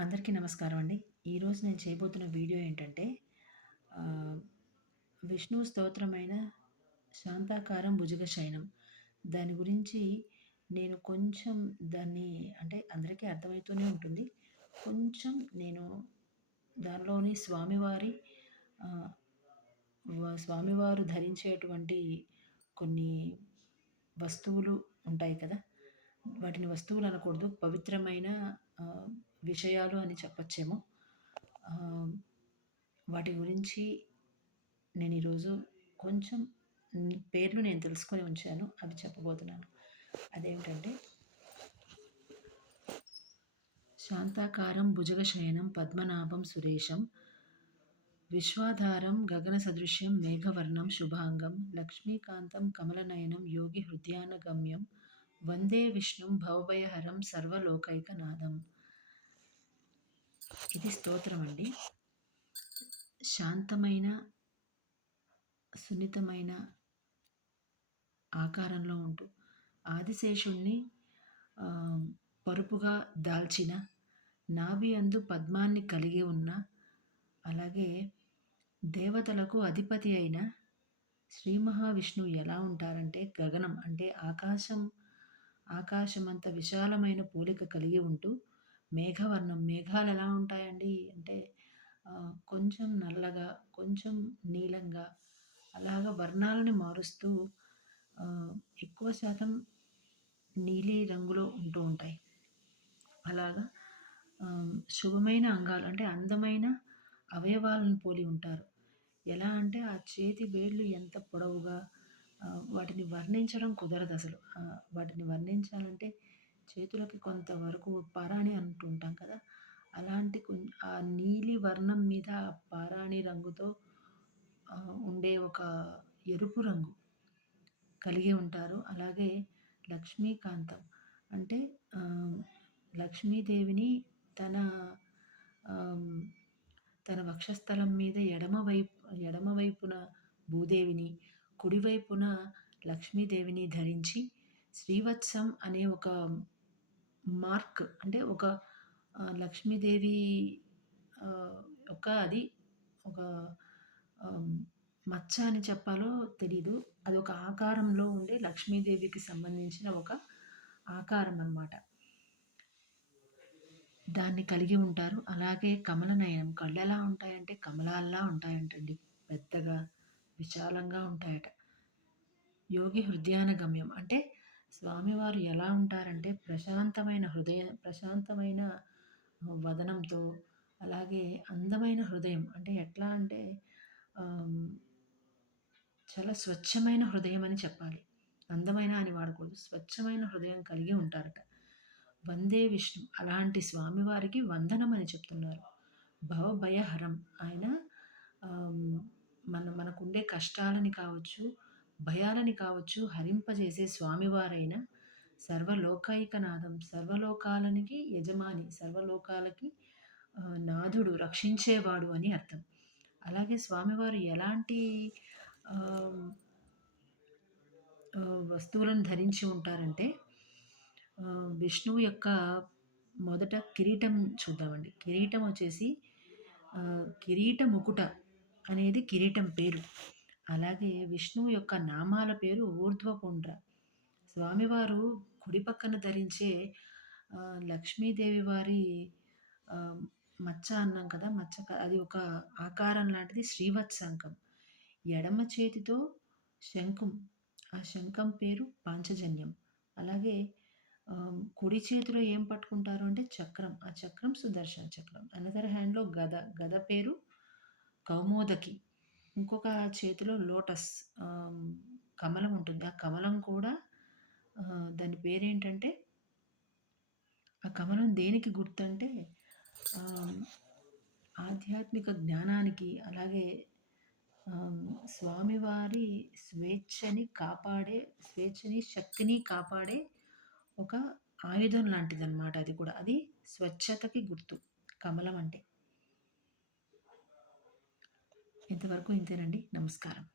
అందరికీ నమస్కారం అండి. ఈరోజు నేను చేయబోతున్న వీడియో ఏంటంటే ఆహ్, విష్ణు స్తోత్రమైన శాంతాకారం భుజగశయనం. దాని గురించి నేను కొంచెం దాన్ని అంటే అందరికీ అర్థమవుతూనే ఉంటుంది. కొంచెం నేను దానిలోని స్వామివారి ఆహ్, స్వామివారు ధరించేటువంటి కొన్ని వస్తువులు ఉంటాయి కదా! వాటిని వస్తువులు అనకూడదు. పవిత్రమైన ఆహ్, విషయాలు అని చెప్పచ్చేమో. ఆహ్, వాటి గురించి నేను ఈరోజు కొంచెం పేర్లు నేను తెలుసుకొని ఉంచాను. అవి చెప్పబోతున్నాను. అదేంటంటే శాంతాకారం భుజగశయనం పద్మనాభం సురేశం విశ్వాధారం గగన సదృశ్యం మేఘవర్ణం శుభాంగం లక్ష్మీకాంతం కమలనయనం యోగి హృదయానగమ్యం వందే విష్ణుం భవభయహరం సర్వలోకైకనాథం. ఇది స్తోత్రం అండి. శాంతమైన, సున్నితమైన ఆకారంలో ఉంటూ ఆదిశేషుణ్ణి పరుపుగా దాల్చిన నాభి అందు పద్మాన్ని కలిగి ఉన్న, అలాగే దేవతలకు అధిపతి అయిన శ్రీ మహావిష్ణువు ఎలా ఉంటారంటే గగనం అంటే ఆకాశమంత విశాలమైన పోలిక కలిగి ఉంటూ మేఘవర్ణం మేఘాలు ఎలా ఉంటాయండి అంటే కొంచెం నల్లగా, కొంచెం నీలంగా అలాగా వర్ణాలని మారుస్తూ ఎక్కువ శాతం నీలి రంగులో ఉంటూ ఉంటాయి. అలాగా శుభమైన అంగాలు అంటే అందమైన అవయవాలను పోలి ఉంటారు. ఎలా అంటే ఆ చేతి వేళ్ళు ఎంత పొడవుగా వాటిని వర్ణించడం కుదరదసలు. వాటిని వర్ణించాలంటే చేతులకి కొంతవరకు పారాణి అంటూ ఉంటాం కదా! అలాంటి ఆ నీలి వర్ణం మీద ఆ పారాణి రంగుతో ఉండే ఒక ఎరుపు రంగు కలిగి ఉంటారు. అలాగే లక్ష్మీకాంతం అంటే లక్ష్మీదేవిని తన తన వక్షస్థలం మీద ఎడమవైపున భూదేవిని, కుడివైపున లక్ష్మీదేవిని ధరించి శ్రీవత్సం అనే ఒక మార్క్ అంటే ఒక లక్ష్మీదేవి అది ఒక మచ్చ అని చెప్పాలో తెలీదు. అదొక ఆకారంలో ఉండే లక్ష్మీదేవికి సంబంధించిన ఒక ఆకారం అన్నమాట. దాన్ని కలిగి ఉంటారు. అలాగే కమలనయనం కళ్ళెలా ఉంటాయంటే కమలాల్లా ఉంటాయంటండి. పెద్దగా, విశాలంగా ఉంటాయట. యోగి హృదయానగమ్యం అంటే స్వామివారు ఎలా ఉంటారంటే ప్రశాంతమైన వదనంతో, అలాగే అందమైన హృదయం అంటే ఎట్లా అంటే చాలా స్వచ్ఛమైన హృదయం అని చెప్పాలి. అందమైన అని వాడకూడదు. స్వచ్ఛమైన హృదయం కలిగి ఉంటారట. వందే విష్ణు అలాంటి స్వామివారికి వందనం అని చెప్తున్నారు. భవభయహరం ఆయన మనకుండే కష్టాలని కావచ్చు, భయాలని కావచ్చు హరింపజేసే స్వామివారైన సర్వలోకైకనాథం సర్వలోకాలనికి యజమాని, సర్వలోకాలకి నాథుడు, రక్షించేవాడు అని అర్థం. అలాగే స్వామివారు ఎలాంటి వస్తువులను ధరించి ఉంటారంటే విష్ణువు యొక్క మొదట కిరీటం చూద్దామండి. కిరీటం వచ్చేసి కిరీట ముకుట అనేది కిరీటం పేరు. అలాగే విష్ణువు యొక్క నామాల పేరు ఊర్ధ్వపుండ్ర. స్వామివారు కుడి పక్కన ధరించే లక్ష్మీదేవి వారి మచ్చ అన్నాం కదా! అది ఒక ఆకారం లాంటిది శ్రీవత్సంకం. ఎడమ చేతితో శంఖం, ఆ శంఖం పేరు పాంచజన్యం. అలాగే కుడి చేతిలో ఏం పట్టుకుంటారు అంటే చక్రం. ఆ చక్రం సుదర్శన చక్రం. అనదర్ హ్యాండ్‌లో గద పేరు కౌమోదకి. ఇంకొక చేతిలో లోటస్ కమలం ఉంటుంది. ఆ కమలం కూడా దాని పేరేంటంటే ఆ కమలం దేనికి గుర్తంటే ఆధ్యాత్మిక జ్ఞానానికి, అలాగే స్వామివారి స్వేచ్ఛని, శక్తిని కాపాడే ఒక ఆయుధం లాంటిదన్నమాట. అది కూడా అది స్వచ్ఛతకి గుర్తు కమలం అంటే. ఇంతవరకు ఇంతేనండి. నమస్కారం.